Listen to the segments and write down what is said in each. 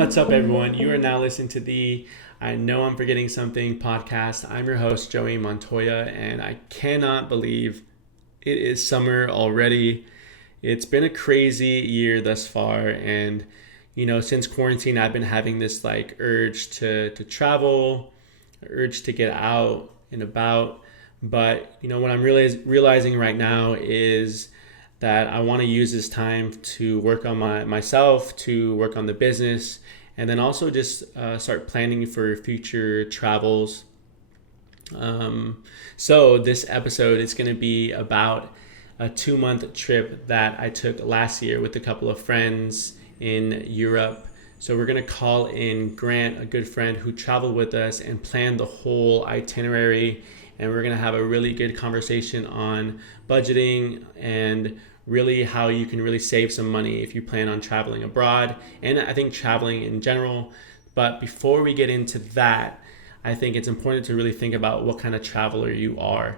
What's up, everyone? You are now listening to the I Know I'm Forgetting Something podcast. I'm your host, Joey Montoya, and I cannot believe it is summer already. It's been a crazy year thus far, and since quarantine, I've been having this urge to travel, urge to get out and about. But what I'm realizing right now is that I want to use this time to work on myself, to work on the business, and then also just start planning for future travels. So this episode is going to be about a 2-month trip that I took last year with a couple of friends in Europe. So we're going to call in Grant, a good friend who traveled with us and planned the whole itinerary. And we're going to have a really good conversation on budgeting and really how you can really save some money if you plan on traveling abroad, and I think traveling in general. But before we get into that, I think it's important to really think about what kind of traveler you are.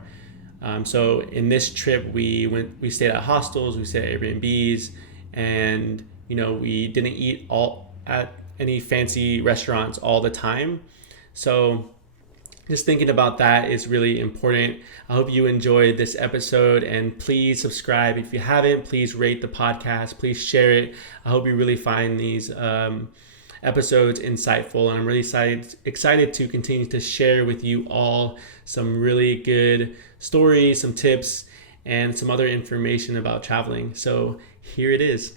So in this trip, we stayed at hostels, we stayed at Airbnbs, and we didn't eat all at any fancy restaurants all the time. So just thinking about that is really important. I hope you enjoyed this episode, and please subscribe. If you haven't, please rate the podcast. Please share it. I hope you really find these episodes insightful, and I'm really excited to continue to share with you all some really good stories, some tips, and some other information about traveling. So here it is.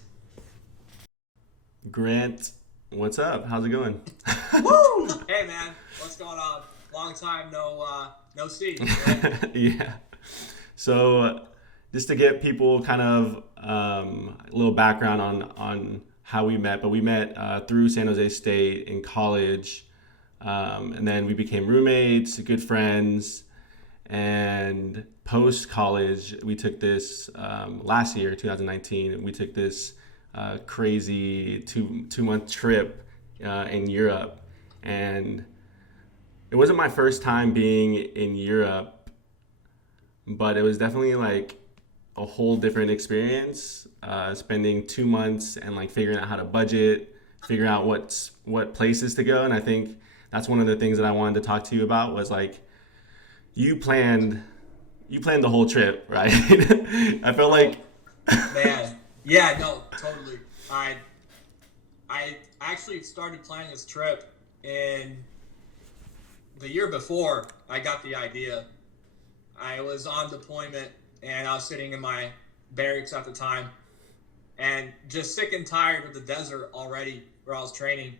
Grant, what's up? How's it going? Woo! Hey man, what's going on? Long time no see. Right? Yeah. So just to get people kind of a little background on how we met, but we met through San Jose State in college, and then we became roommates, good friends, and post college we took this last year, 2019. We took this crazy two-month trip in Europe, and it wasn't my first time being in Europe, but it was definitely like a whole different experience, spending 2 months and figuring out how to budget, figuring out what places to go. And I think that's one of the things that I wanted to talk to you about was you planned the whole trip, right? I felt like Man, yeah, no, totally. I actually started planning this trip in the year before I got the idea. I was on deployment and I was sitting in my barracks at the time and just sick and tired of the desert already where I was training.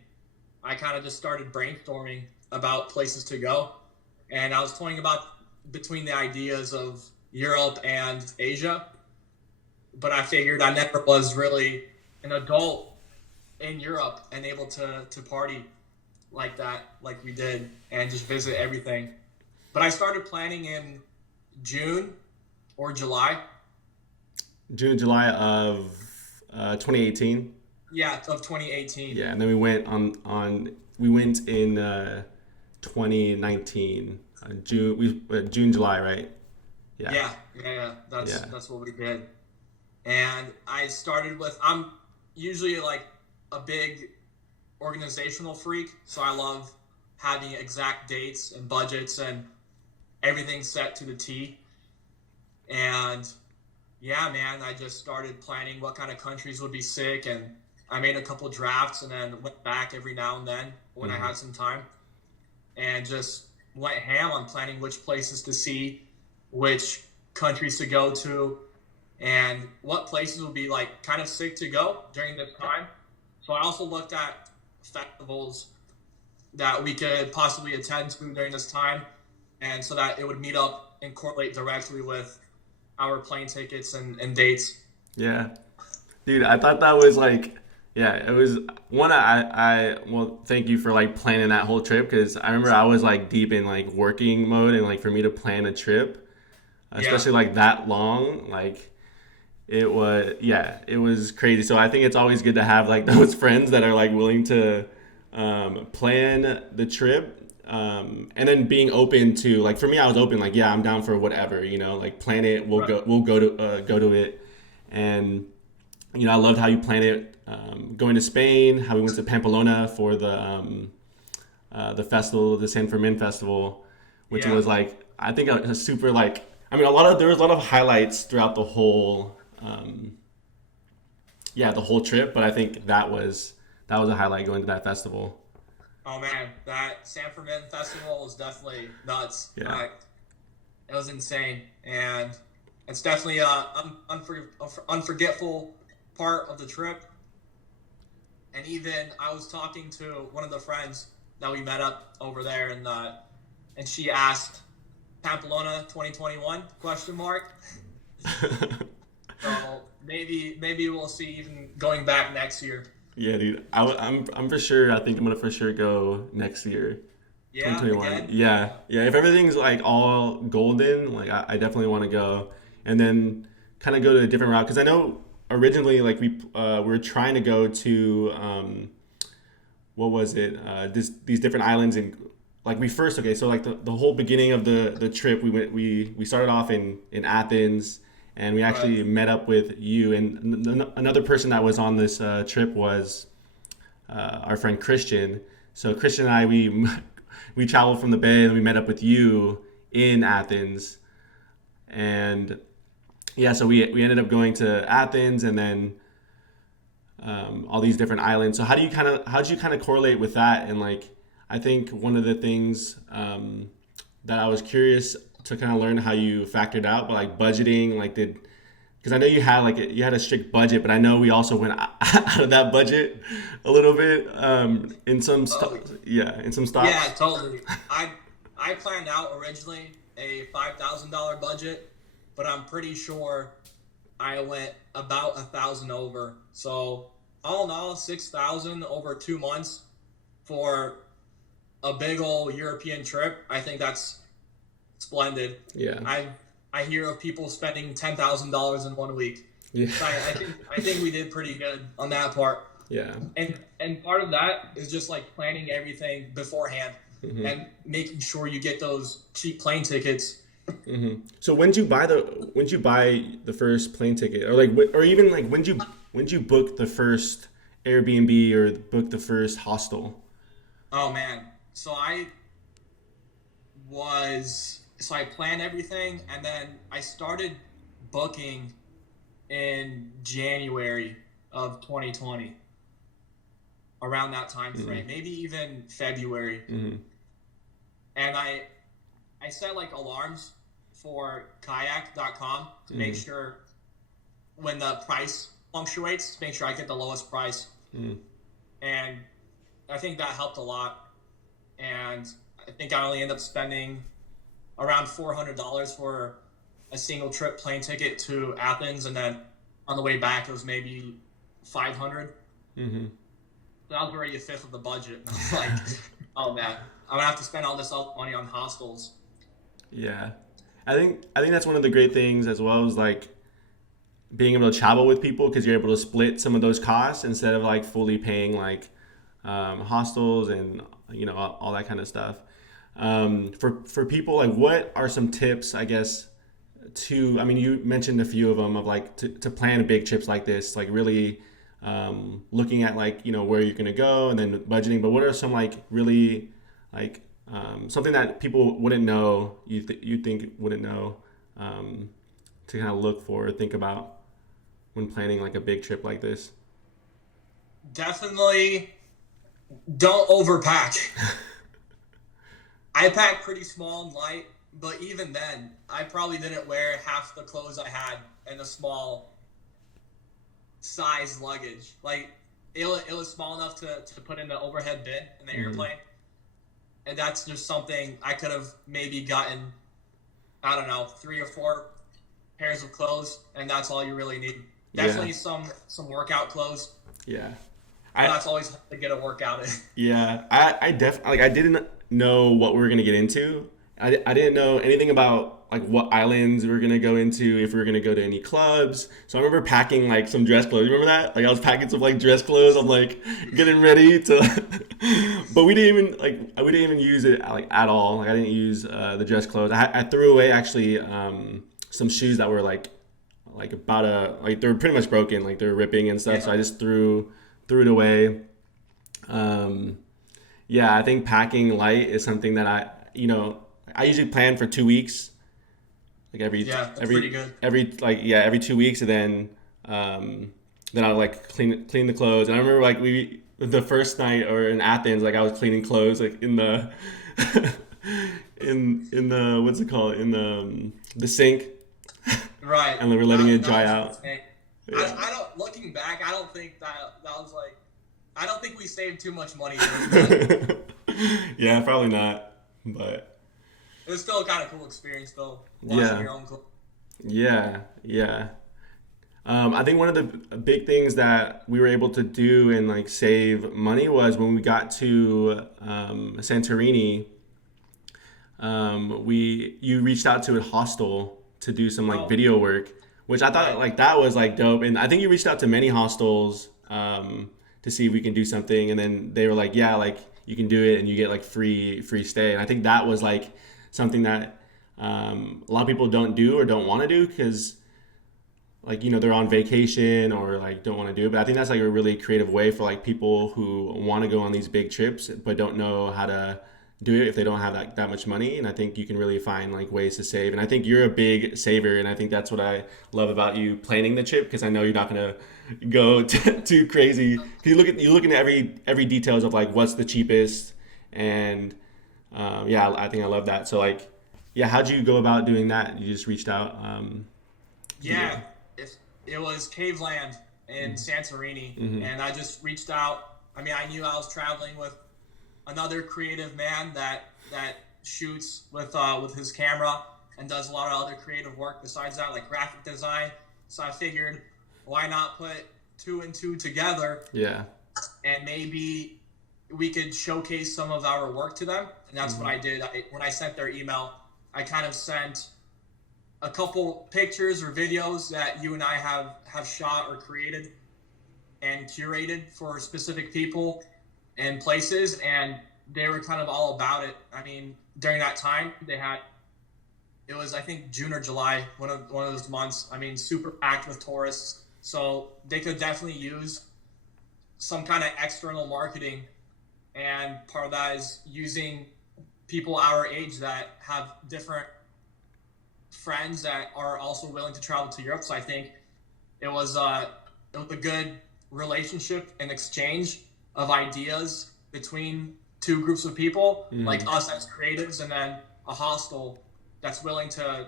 I kind of just started brainstorming about places to go, and I was toying about between the ideas of Europe and Asia, but I figured I never was really an adult in Europe and able to party like that, like we did, and just visit everything. But I started planning in June or July. July of 2018. Yeah, of 2018. Yeah, and then we went in 2019, June, July, right? Yeah. That's what we did. And I started with, I'm usually a big organizational freak, so I love having exact dates and budgets and everything set to the T. And yeah, man, I just started planning what kind of countries would be sick, and I made a couple drafts and then went back every now and then when I had some time and just went ham on planning which places to see, which countries to go to, and what places would be kind of sick to go during this time. So I also looked at festivals that we could possibly attend to during this time, and so that it would meet up and correlate directly with our plane tickets and dates. Yeah, dude, I thought that was it was one. Well, thank you for planning that whole trip, because I remember I was deep in working mode, and for me to plan a trip, especially that long, it was crazy. So I think it's always good to have those friends that are willing to plan the trip, and then being open to for me, I was open I'm down for whatever, plan it, we'll go to it. And I loved how you planned it, going to Spain, how we went to Pamplona for the festival, the San Fermin festival, which Yeah. was like, I think a super like, I mean, there was a lot of highlights throughout the whole, the whole trip. But I think that was a highlight going to that festival. Oh man, that San Fermin festival was definitely nuts. Yeah. It was insane, and it's definitely a unforgettable part of the trip. And even I was talking to one of the friends that we met up over there, and she asked Pamplona 2021 question mark. So maybe we'll see even going back next year. Yeah, dude. I'm for sure. I think I'm gonna for sure go next year, Yeah, 2021. again. Yeah, yeah. If everything's like all golden, like I definitely want to go, and then kind of go to a different route because I know originally like we were trying to go to what was it? These different islands in like we first okay. So like the whole beginning of the trip, we started off in Athens, and we Right. actually met up with you and another person that was on this trip was our friend Christian. So Christian and I we traveled from the Bay and we met up with you in Athens, and yeah, so we ended up going to Athens and then all these different islands. So how did you kind of correlate with that? And like, I think one of the things that I was curious to kind of learn how you factored out, but like budgeting, like because I know you had a strict budget, but I know we also went out of that budget a little bit Oh, in some stops. yeah, totally. I planned out originally a $5,000 budget, but I'm pretty sure I went about 1,000 over. So all in all, 6,000 over 2 months for a big old European trip. I think that's splendid. Yeah, I I hear of people spending $10,000 in 1 week. yeah, So I think we did pretty good on that part. yeah. And part of that is just like planning everything beforehand Hmm. and making sure you get those cheap plane tickets. Hmm. So when did you buy the first plane ticket, or like or even like when did you book the first Airbnb or book the first hostel? Oh man. So I planned everything and then I started booking in January of 2020, around that time Hmm. frame, maybe even February. Hmm. And I set like alarms for kayak.com to make Hmm. sure when the price fluctuates, make sure I get the lowest price. Hmm. And I think that helped a lot. And I think I only ended up spending around $400 for a single trip plane ticket to Athens, and then on the way back it was maybe 500. Hmm. That was already a fifth of the budget. I was like, oh man, I'm gonna have to spend all this money on hostels. Yeah, I think that's one of the great things as well as like being able to travel with people because you're able to split some of those costs instead of like fully paying like hostels and all that kind of stuff. For people, like what are some tips, I guess, I mean, you mentioned a few of them of like to plan big trips like this, like really looking at like where you're gonna go and then budgeting. But what are some like really like something that people wouldn't know, you think wouldn't know, to kind of look for or think about when planning like a big trip like this? Definitely don't overpack. I packed pretty small and light, but even then, I probably didn't wear half the clothes I had in a small size luggage. Like it was small enough to put in the overhead bin in the Hmm. airplane, and that's just something I could have maybe gotten. I don't know, 3 or 4 pairs of clothes, and that's all you really need. Yeah, Definitely some workout clothes, yeah. but I that's always to get a workout in. Yeah, I didn't know what we were gonna get into. I didn't know anything about like what islands we were gonna go into, if we were gonna go to any clubs. So I remember packing like some dress clothes. Remember that? Like I was packing some like dress clothes. I'm like getting ready to, but we didn't even use it like at all. Like I didn't use the dress clothes. I threw away actually some shoes that were like about a like they're pretty much broken, like they're ripping and stuff. So I Yeah. just threw it away. Um, yeah, I think packing light is something that I usually plan for 2 weeks, like Yeah, that's pretty good. every 2 weeks, and then I'll like clean the clothes. And I remember like we the first night or in Athens, like I was cleaning clothes like in the in the what's it called in the sink, Right. and then we're letting it That dry was out. insane. Yeah. I don't, looking back, I don't think that was like, I don't think we saved too much money doing that. Yeah, probably not, but It was still a kind of cool experience though, washing yeah, your own clothes. yeah. I think one of the big things that we were able to do and like save money was when we got to Santorini. We you reached out to a hostel to do some like Oh, video work, which I thought right. like that was like dope. And I think you reached out to many hostels to see if we can do something, and then they were like, yeah, like you can do it, and you get like free stay. And I think that was like something that a lot of people don't do or don't want to do because like they're on vacation or like don't want to do it. But I think that's like a really creative way for like people who want to go on these big trips but don't know how to do it if they don't have that much money. And I think you can really find like ways to save, and I think you're a big saver, and I think that's what I love about you planning the trip, because I know you're not going to go too crazy. You look into every details of like what's the cheapest. And yeah, I think I love that. So like, yeah, how'd you go about doing that? You just reached out Yeah, via it was Cave Land in Santorini, mm-hmm. and I just reached out. I mean, I knew I was traveling with another creative man that shoots with his camera and does a lot of other creative work besides that, like graphic design. So I figured, why not put two and two together, Yeah. and maybe we could showcase some of our work to them. And that's what Mm-hmm. I did. When I sent their email, I kind of sent a couple pictures or videos that you and I have shot or created and curated for specific people and places, and they were kind of all about it. I mean, during that time, it was, I think, June or July, one of those months. I mean, super packed with tourists, so they could definitely use some kind of external marketing, and part of that is using people our age that have different friends that are also willing to travel to Europe. So I think it was uh, it was a good relationship and exchange of ideas between two groups of people, like Mm-hmm. us as creatives, and then a hostel that's willing to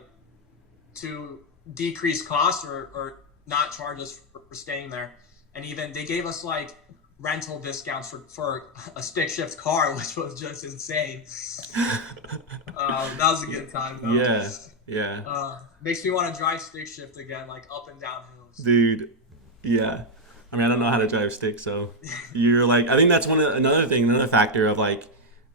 decrease costs or not charge us for staying there. And even they gave us like rental discounts for a stick shift car, which was just insane. That was a good time though. Yeah. Yeah. Makes me want to drive stick shift again, like up and down hills. Dude. Yeah. I mean, I don't know how to drive stick, so you're like, I think that's another factor of like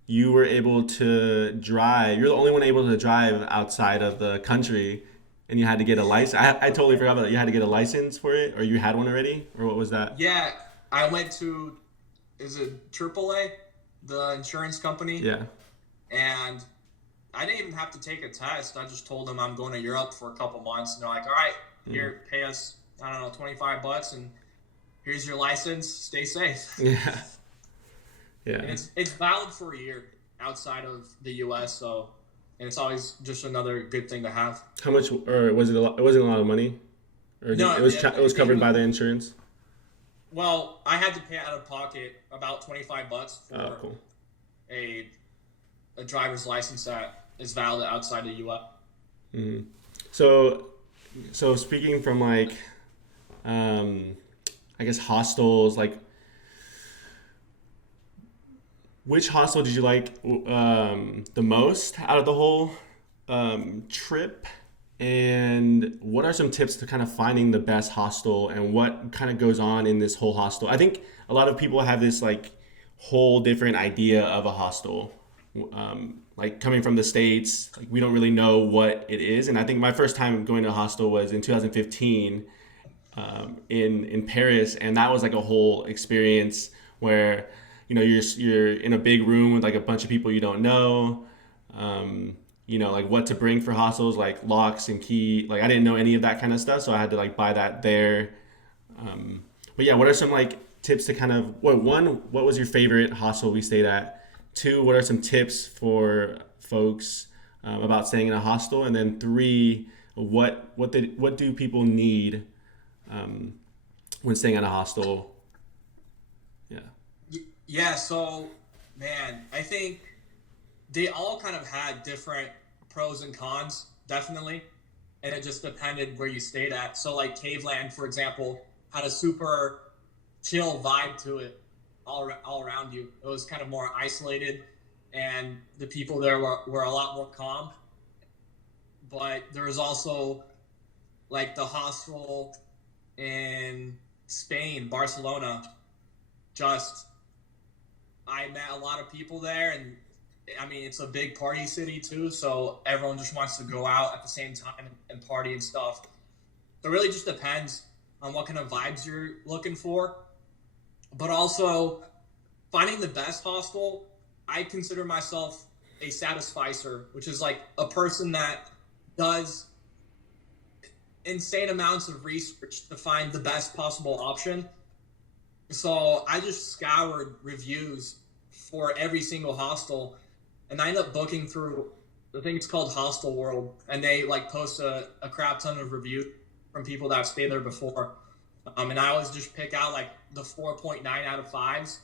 you were able to drive. You're the only one able to drive outside of the country, and you had to get a license. I totally forgot about that. You had to get a license for it, or you had one already, or what was that? Yeah, I went to, is it AAA, the insurance company, Yeah. and I didn't even have to take a test. I just told them I'm going to Europe for a couple months, and they're like, "All right, Mm. here, pay us, I don't know, $25, and here's your license. Stay safe." Yeah. And Yeah. it's valid for a year outside of the U.S. So, and it's always just another good thing to have. How much, or was it a lot? It wasn't a lot of money, or No, it was it covered was, by the insurance. well, I had to pay out of pocket about $25 Oh, for cool. a a driver's license that is valid outside the U.S. Mm. So, so speaking from like, um, I guess hostels, like which hostel did you like the most out of the whole trip? And what are some tips to kind of finding the best hostel, and what kind of goes on in this whole hostel? I think a lot of people have this like whole different idea of a hostel. Like coming from the States, like we don't really know what it is. And I think my first time going to a hostel was in 2015 in Paris, and that was like a whole experience where you're in a big room with like a bunch of people you don't know. like what to bring for hostels, like locks and key. Like I didn't know any of that kind of stuff, so I had to like buy that there. But yeah, what are some like tips to kind of what was your favorite hostel we stayed at? Two, what are some tips for folks about staying in a hostel? And then three, what do people need when staying at a hostel? Yeah. Yeah, so man, I think they all kind of had different pros and cons, definitely. And it just depended where you stayed at. So like Caveland, for example, had a super chill vibe to it all around you. It was kind of more isolated, and the people there were a lot more calm. But there was also like the hostel in Spain, Barcelona. Just I met a lot of people there, and I mean it's a big party city too, so everyone just wants to go out at the same time and party and stuff. So it really just depends on what kind of vibes you're looking for. But also finding the best hostel, I consider myself a satisficer, which is like a person that does insane amounts of research to find the best possible option. So I just scoured reviews for every single hostel, and I ended up booking through, I think it's called Hostel World, and they like post a crap ton of reviews from people that have stayed there before. And I always just pick out like the 4.9 out of 5s.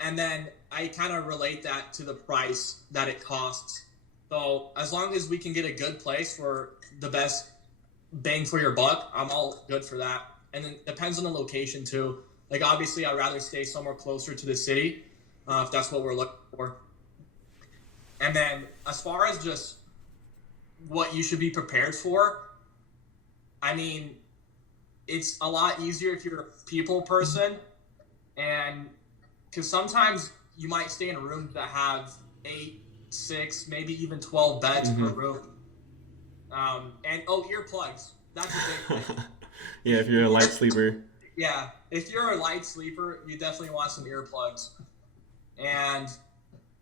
And then I kind of relate that to the price that it costs. So as long as we can get a good place for the best bang for your buck, I'm all good for that. And then it depends on the location too. Like obviously I'd rather stay somewhere closer to the city if that's what we're looking for. And then as far as just what you should be prepared for, I mean, it's a lot easier if you're a people person, and because sometimes you might stay in rooms that have 8, 6, maybe even 12 beds per room. And earplugs. That's a big thing. Yeah, if you're a light sleeper. Yeah, if you're a light sleeper, you definitely want some earplugs. And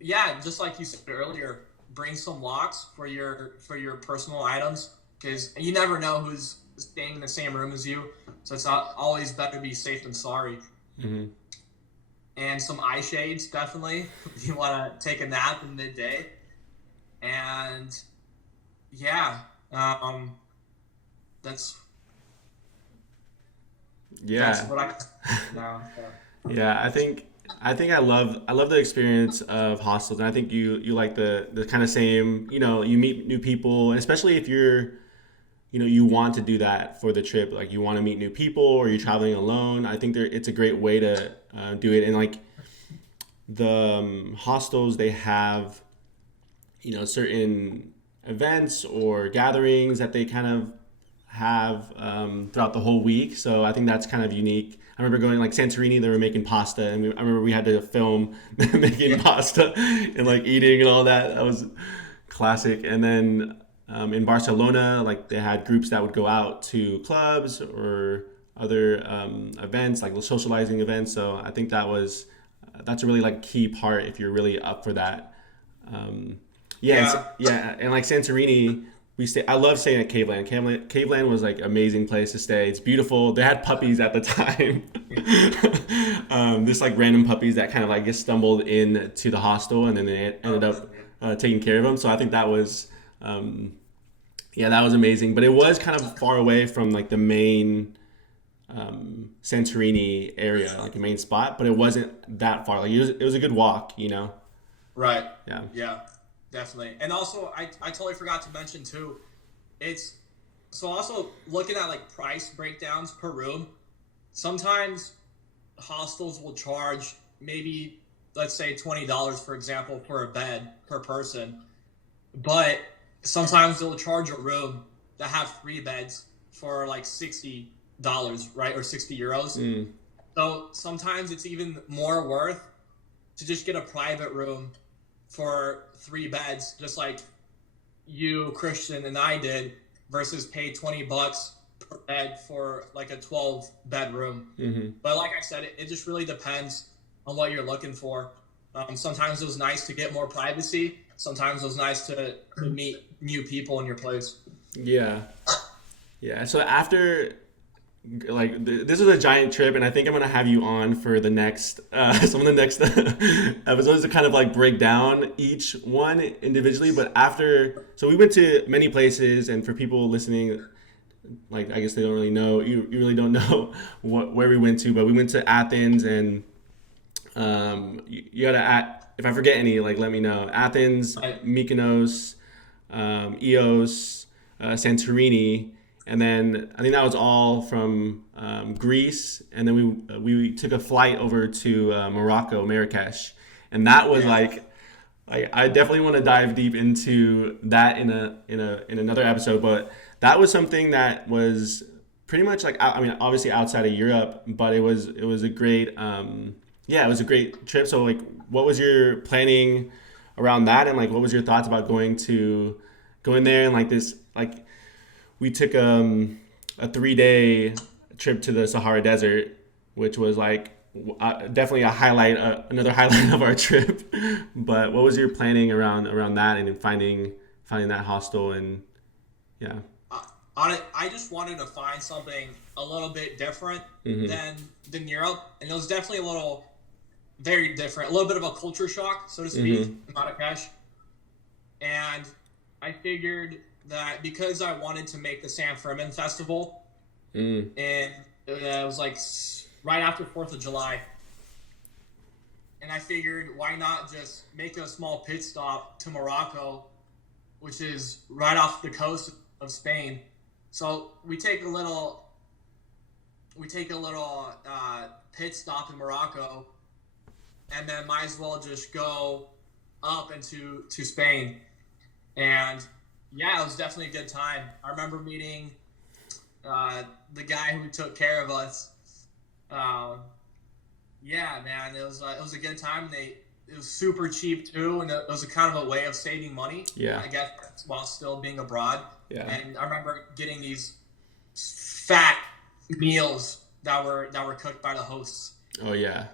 yeah, just like you said earlier, bring some locks for your personal items, because you never know who's staying in the same room as you. So it's always better to be safe than sorry. Mm-hmm. And some eye shades, definitely, if you want to take a nap in midday. And yeah, that's what I know. Yeah, I love the experience of hostels, and I think you like the kind of same, you meet new people, and especially if you want to do that for the trip, like you want to meet new people or you're traveling alone. I think it's a great way to do it. And like the hostels, they have certain events or gatherings that they kind of have throughout the whole week. So I think that's kind of unique. I remember going like Santorini, they were making pasta, and I remember we had to film making pasta and like eating and all that. That was classic. And then in Barcelona, like they had groups that would go out to clubs or other events, like socializing events. So I think that's a really like key part if you're really up for that. And like Santorini, I love staying at Caveland. Caveland was like amazing place to stay. It's beautiful. They had puppies at the time. Just like random puppies that kind of like just stumbled into the hostel, and then they ended up taking care of them. So I think that was that was amazing. But it was kind of far away from like the main Santorini area, like the main spot. But it wasn't that far. Like it was a good walk, Right. Yeah. Yeah. Definitely. And also, I totally forgot to mention too, it's so also looking at like price breakdowns per room. Sometimes hostels will charge maybe, let's say $20, for example, for a bed per person, but sometimes they'll charge a room that have 3 beds for like $60, right, or 60 euros. So sometimes it's even more worth to just get a private room for 3 beds, just like you, Christian, and I did, versus pay $20 per bed for like a 12-bed room. Mm-hmm. But like I said, it just really depends on what you're looking for. Sometimes it was nice to get more privacy. sometimes it was nice to meet new people in your place. Yeah. Yeah. So after like this is a giant trip, and I think I'm gonna have you on for the next some of the next episodes to kind of like break down each one individually. But after, so we went to many places, and for people listening, like I guess they don't really know, you really don't know where we went to, but we went to Athens, and you gotta if I forget any, like let me know. Athens, Right. Mykonos, Eos, Santorini, and then I think that was all from Greece, and then we took a flight over to Morocco, Marrakech, and that was Yeah. like I definitely want to dive deep into that in another episode, but that was something that was pretty much like I mean obviously outside of Europe, but it was a great yeah, it was a great trip. So like what was your planning around that, and like what was your thoughts about going there, and like this like we took a 3 day trip to the Sahara Desert, which was like definitely a highlight, another highlight of our trip. But what was your planning around that and finding that hostel and yeah. Uh, on it, I just wanted to find something a little bit different Mm-hmm. than Europe, and it was definitely a little very different, a little bit of a culture shock, so to speak, Mm-hmm. in Marrakech. And I figured that because I wanted to make the San Fermin Festival, Mm. and it was like right after 4th of July, and I figured why not just make a small pit stop to Morocco, which is right off the coast of Spain. So we take a little pit stop in Morocco, and then might as well just go up into to Spain. And yeah, it was definitely a good time. I remember meeting the guy who took care of us. Um, yeah, man, it was a good time. It was super cheap too, and it was a kind of a way of saving money, Yeah. I guess, while still being abroad. Yeah. And I remember getting these fat meals that were cooked by the hosts Oh yeah.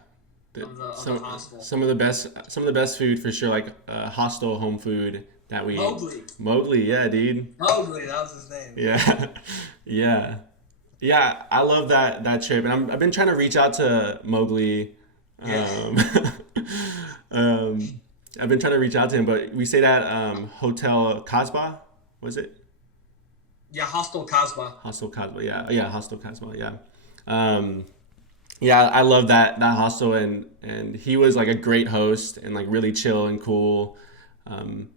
of the hostel. Some of the best food for sure, like hostel home food that we Mowgli. Mowgli, yeah, dude. Mowgli, that was his name. Yeah. Yeah. Yeah, I love that trip, and I've been trying to reach out to Mowgli. Yeah. Um, I've been trying to reach out to him, but we stayed at Hotel Casbah. Was it Yeah, Hostel Casbah. Hostel Casbah? Yeah, yeah, Hostel Casbah. Yeah, um, yeah. I love that hostel, and he was like a great host and like really chill and cool. Um,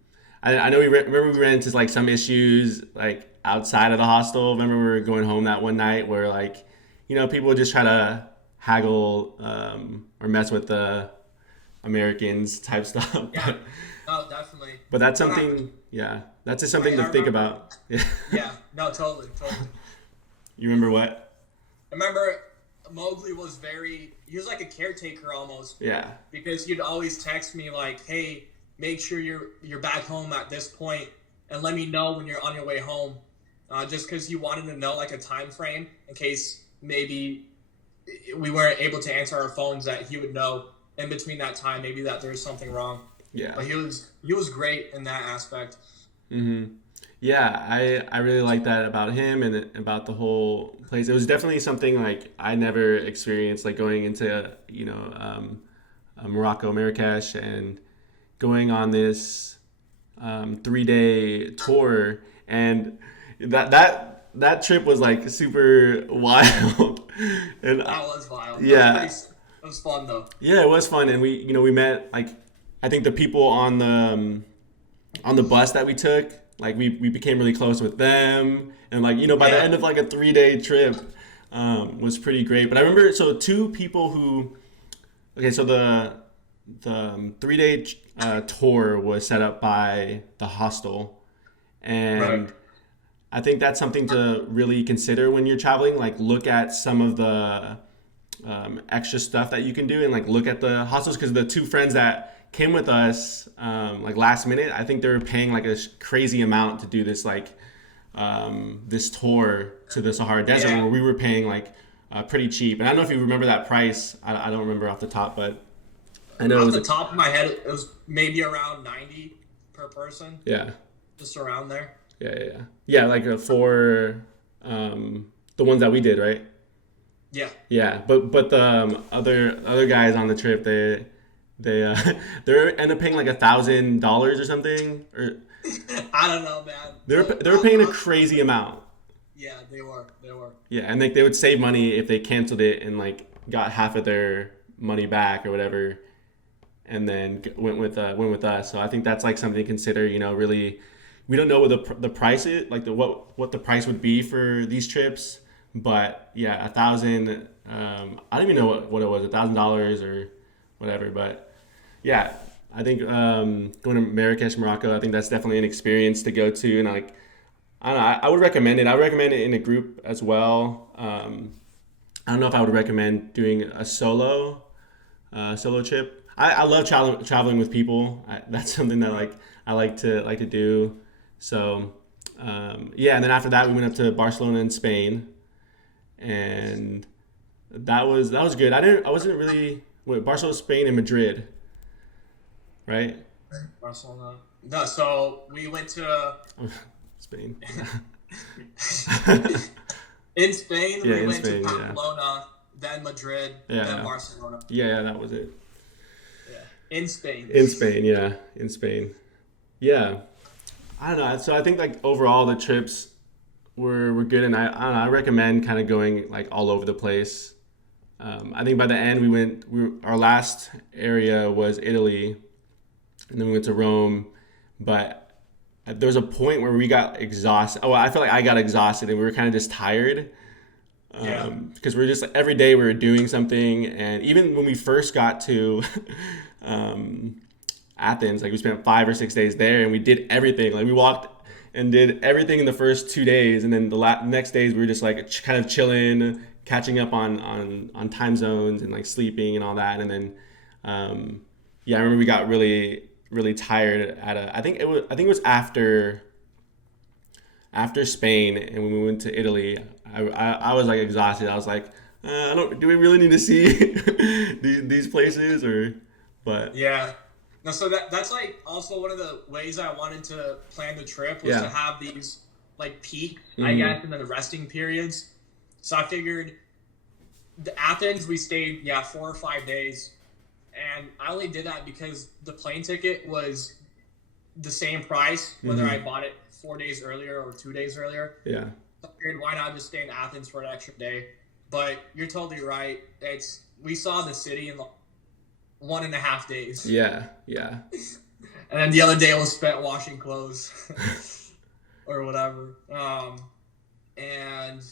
I know remember we ran into like some issues like outside of the hostel. Remember we were going home that one night where like people would just try to haggle or mess with the Americans type stuff. Yeah, no, definitely. But that's But something, yeah, that's just something I to think remember. about. Yeah. Yeah, no, totally, totally. You remember what? I remember Mowgli he was like a caretaker almost, Yeah. because he'd always text me like, "Hey, make sure you're back home at this point, and let me know when you're on your way home," just because he wanted to know like a time frame in case maybe we weren't able to answer our phones, that he would know in between that time maybe that there's something wrong. Yeah. But he was great in that aspect. Hmm. Yeah, I really like that about him and about the whole place. It was definitely something like I never experienced, like going into Morocco, Marrakesh, and going on this 3 day tour, and that trip was like super wild, and That was wild. yeah, It was fun though. yeah, it was fun, and we met like I think the people on the bus that we took, like we became really close with them, and like by the Yeah. end of like a 3 day trip, was pretty great. But I remember so two people who, okay, so the 3 day tour was set up by the hostel, Right. and I think that's something to really consider when you're traveling. Like look at some of the extra stuff that you can do, and like look at the hostels, because the two friends that came with us like last minute, I think they were paying like a crazy amount to do this like this tour to the Sahara Desert, Yeah. where we were paying like pretty cheap. And I don't know if you remember that price. I don't remember off the top, but I know it Off was the top of my head, it was maybe around 90 per person, Yeah. just around there. Yeah, like for the ones that we did, right? Yeah. Yeah, but the other guys on the trip, they they end up paying like $1,000 or something, or I don't know, man. they were paying a crazy amount. Yeah, they were. They were. Yeah, and like they would save money if they canceled it and like got half of their money back or whatever, and then went with us. So I think that's like something to consider. You know, really, we don't know what the price is, like what the price would be for these trips. But yeah, 1,000. I don't even know what it was, $1,000 or whatever. But yeah, I think going to Marrakech, Morocco, I think that's definitely an experience to go to, and like I don't know, I would recommend it. I would recommend it in a group as well. I don't know if I would recommend doing a solo trip. I love traveling with people. That's something that like I like to do. So yeah, and then after that we went up to Barcelona in Spain, and that was good. I wasn't really Barcelona, Spain, and Madrid, right? Barcelona. No, so we went to Spain. in Spain. Yeah, We in went to Spain. Yeah. Pamplona, then Madrid, then Barcelona. Yeah, that was it. Yeah, in Spain. In Spain, yeah, in Spain. Yeah, I don't know. So I think like overall the trips were good, and I don't know. I recommend kind of going like all over the place. I think by the end our last area was Italy, and then we went to Rome, but there was a point where we got exhausted. Oh, I felt like I got exhausted, and we were kind of just tired. Yeah. Because we're just like every day we were doing something, and even when we first got to Athens, like we spent 5 or 6 days there, and we did everything. Like we walked and did everything in the first 2 days, and then the next days we were just like kind of chilling, catching up on time zones and like sleeping and all that. And then yeah, I remember we got really tired I think it was after Spain, and when we went to Italy, I was like exhausted. I was like, do we really need to see these places or, but Yeah. No, so that's like also one of the ways I wanted to plan the trip was to have these like peaks, I guess, and then the resting periods. So I figured the Athens we stayed 4 or 5 days, and I only did that because the plane ticket was the same price whether I bought it 4 days earlier or 2 days earlier. Yeah. So I figured why not just stay in Athens for an extra day? But you're totally right. We saw the city in 1.5 days. Yeah. And then the other day was spent washing clothes or whatever. And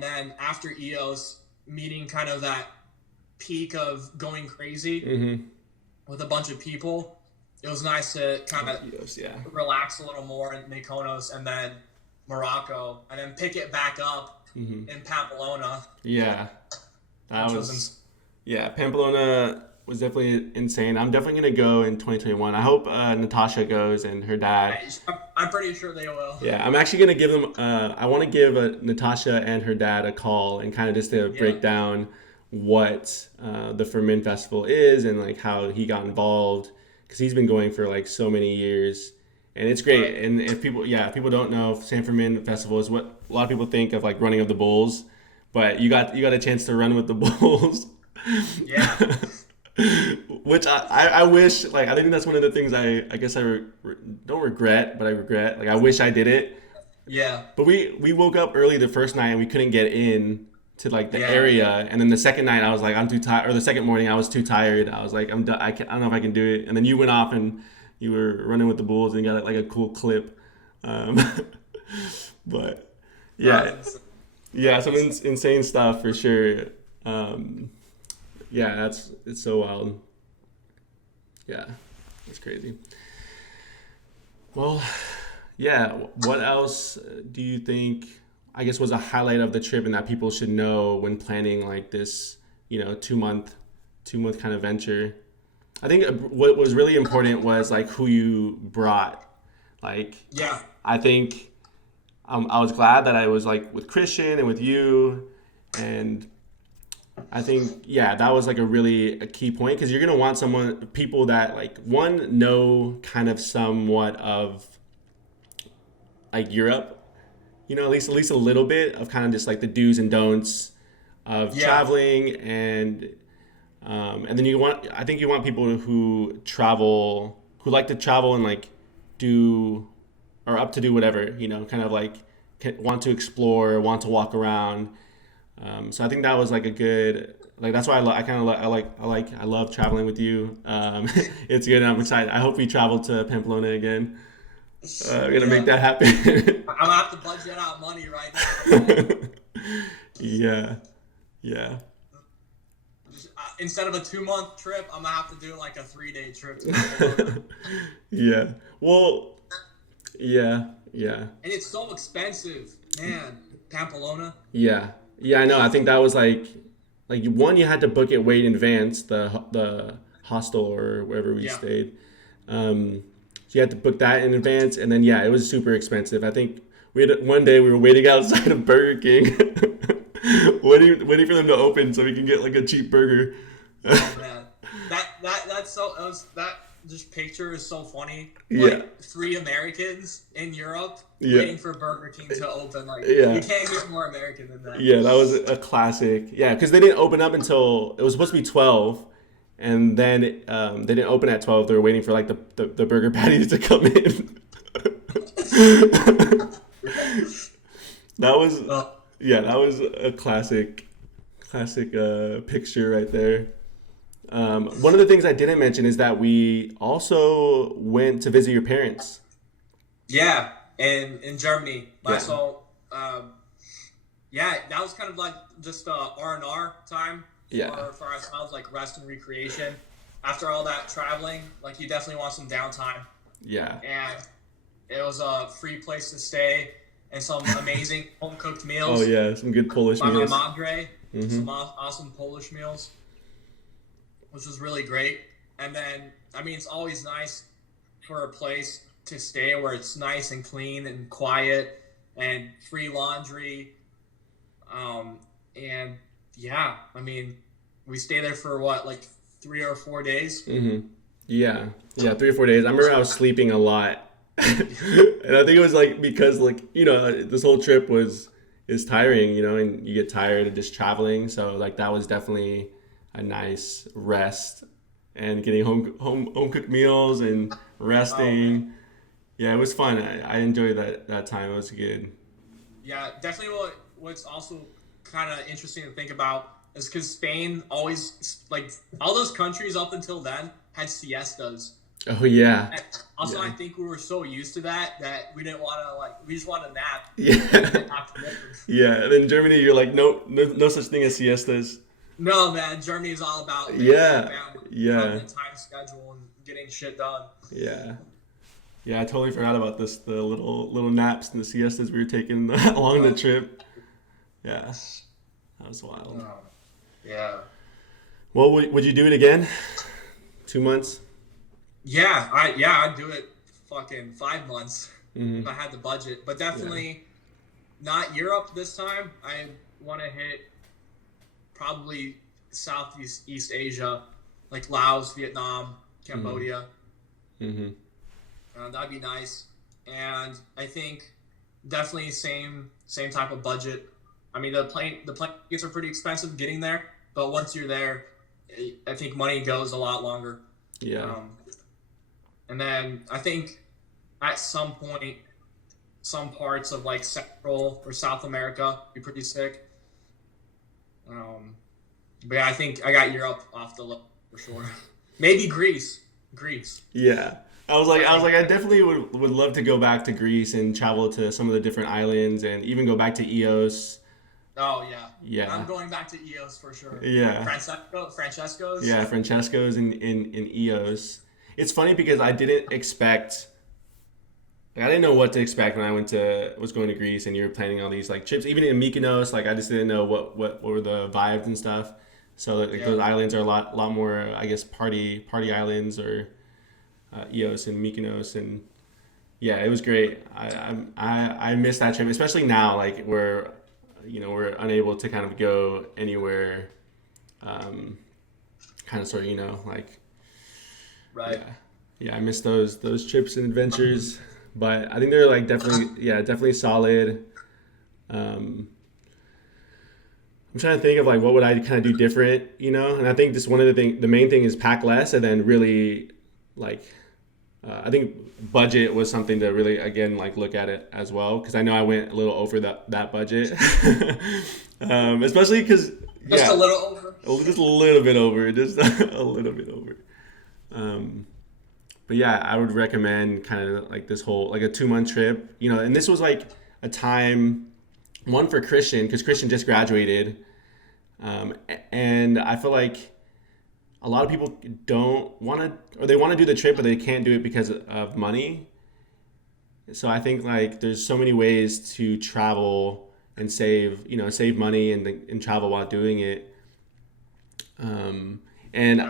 then after EOS, meeting kind of that peak of going crazy with a bunch of people, it was nice to kind of relax a little more in Mykonos and then Morocco, and then pick it back up in Pamplona. Yeah, Pamplona was definitely insane. I'm definitely gonna go in 2021. I hope Natasha goes and her dad. I'm pretty sure they will. Yeah, I'm actually gonna give them. I want to give Natasha and her dad a call and kind of just to break down what the Fermin Festival is and like how he got involved, because he's been going for like so many years, and it's great. Right. And if people don't know, San Fermin Festival is what a lot of people think of, like running of the bulls, but you got a chance to run with the bulls. Yeah. Which I wish, like, I think that's one of the things I guess I don't regret, but I regret. Like, I wish I did it. Yeah. But we woke up early the first night and we couldn't get in to like the area, and then the second night I was like, I'm too tired, or the second morning I was too tired. I was like, I'm done. I don't know if I can do it. And then you went off and you were running with the bulls and got like a cool clip. But yeah, some insane stuff for sure. Yeah, it's so wild. Yeah, it's crazy. Well, yeah, what else do you think, I guess, was a highlight of the trip and that people should know when planning like this, 2-month kind of venture? I think what was really important was like who you brought. Like, I think I was glad that I was like with Christian and with you, and I think, yeah, that was like a key point because you're gonna want people that like one know kind of somewhat of like Europe, at least a little bit of kind of just like the do's and don'ts of Yeah. traveling, and then I think you want people who travel, who like to travel and like do, or up to do whatever, kind of like want to explore, want to walk around. So I think that was like a good, like that's why I kind of I love traveling with you. It's good. And I'm excited. I hope we travel to Pamplona again. We're gonna make Yeah. that happen. I'm gonna have to budget out money right now, man. Yeah, yeah, Instead of a 2 month trip, I'm gonna have to do like a 3 day trip to Barcelona. yeah. Well, yeah, yeah, And it's so expensive, man. Pamplona. yeah, yeah. I know. I think that was like one, you had to book it way in advance, the hostel or wherever we Yeah. stayed. So you had to book that in advance, and then yeah, it was super expensive. I think one day we were waiting outside of Burger King, waiting for them to open so we can get like a cheap burger. Oh man, that's so that just picture is so funny. Yeah, Like three Americans in Europe yeah, waiting for Burger King to open. Like yeah. you can't get more American than that. Yeah, that was a classic. Yeah, because they didn't open up until it was supposed to be 12, and then they didn't open at 12. They were waiting for like the burger patties to come in. That was Uh, yeah, that was a classic picture right there. One of the things I didn't mention is that we also went to visit your parents. yeah, and in Germany, Yeah, so yeah, that was kind of like just R&R time yeah, for ourselves, like rest and recreation. After all that traveling, like you definitely want some downtime, yeah. and it was a free place to stay and some amazing home cooked Oh meals yeah, some good Polish by my meals. madre, Hmm. some awesome Polish meals, which was really great. And then, I mean, it's always nice for a place to stay where it's nice and clean and quiet and free laundry. And yeah, I mean, we stay there for what, like 3 or 4 days? Hmm. Yeah, yeah, 3 or 4 days. I remember I was sleeping a lot, and I think it was like because like this whole trip is tiring, and you get tired of just traveling. So like that was definitely a nice rest and getting home cooked meals and Oh man, resting. Yeah, it was fun. I enjoyed that time. It was good. yeah, definitely. What's also kind of interesting to think about is because Spain always like all those countries up until then had siestas. Oh yeah, And also, I yeah, think we were so used to that we didn't want to we just want to nap and we yeah, didn't have to live. yeah. And then Germany, you're like no such thing as siestas. No, man, Germany is all about Yeah, family, having yeah, a time schedule and getting shit done. yeah. Yeah, I totally forgot about this. The little naps and the siestas we were taking along the Oh, trip. Yeah, that was wild. oh, yeah, Well, would you do it again? 2 months? I'd do it fucking 5 months Hmm. if I had the budget, but Yeah. definitely not Europe this time. I want to hit probably Southeast East Asia, like Laos, Vietnam, Hmm. Cambodia. Hmm. That'd be nice. And I think definitely same type of budget. I mean, the plane tickets are pretty expensive getting there, but once you're there, I think money goes a lot longer. Yeah. Um, and then I think at some point, some parts of like Central or South America be pretty sick. Um, but yeah, I think I got Europe off the list for sure. Maybe Greece. Greece. Yeah. I was like, Definitely. I definitely would love to go back to Greece and travel to some of the different islands and even go back to Eos. Oh yeah, Yeah. I'm going back to EOS for sure. Yeah. Francesco's. Yeah. Francesco's in Eos. It's funny because I didn't expect. Like, I didn't know what to expect when I was going to Greece and you were planning all these like trips. Even in Mykonos, like I just didn't know what were the vibes and stuff. So like Yeah. those islands are a lot more, I guess, party islands, or Eos and Mykonos, and yeah, it was great. I miss that trip, especially now, like we're unable to kind of go anywhere kind of sort of, like, Right. yeah, I miss those trips and adventures, but I think they're like definitely solid. Um, I'm trying to think of like what would I kind of do different, and I think this one of the main thing is pack less, and then really like I think budget was something to really again like look at it as well, because I know I went a little over that budget, especially because Just a little over. just a little bit over, just a little bit over. But yeah, I would recommend kind of like this whole like a 2 month trip, and this was like a time one for Christian because Christian just graduated, and I feel like a lot of people don't want to, or they want to do the trip but they can't do it because of money. So I think like there's so many ways to travel and save money and travel while doing it. And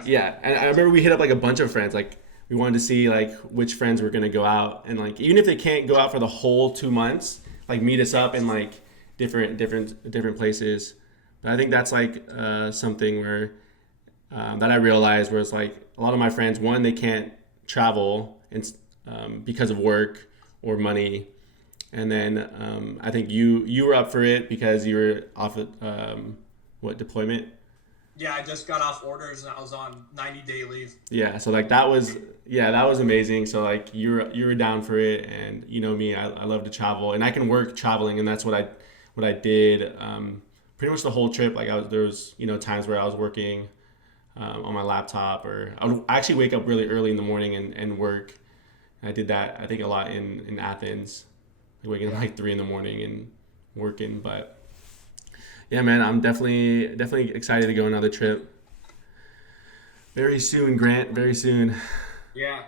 yeah, and I remember we hit up like a bunch of friends. Like we wanted to see like which friends were gonna go out, and like even if they can't go out for the whole 2 months, like meet us up in like different places. But I think that's like something where that I realized where it's like a lot of my friends, one, they can't travel and because of work or money, and then I think you were up for it because you were off at what deployment. Yeah, I just got off orders and I was on 90-day leave. Yeah, so like that was amazing. So like you were down for it, and me, I love to travel, and I can work traveling, and that's what I did pretty much the whole trip. Like there was times where I was working on my laptop, or I would actually wake up really early in the morning and work. And I did that I think a lot in Athens, like waking up like 3 in the morning and working, but. Yeah, man, I'm definitely excited to go on another trip. Very soon, Grant. Very soon. Yeah,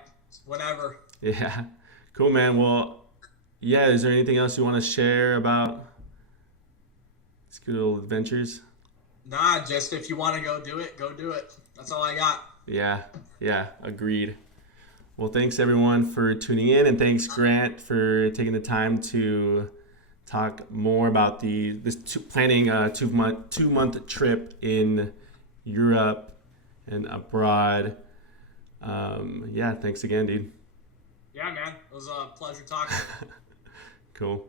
whenever. Yeah. Cool, man. Well, yeah, is there anything else you want to share about these good old adventures? Nah, just if you want to go do it, go do it. That's all I got. Yeah. Yeah, agreed. Well, thanks everyone for tuning in, and thanks Grant for taking the time to talk more about planning a 2 month trip in Europe and abroad. Yeah, thanks again, dude. Yeah, man. It was a pleasure talking. Cool.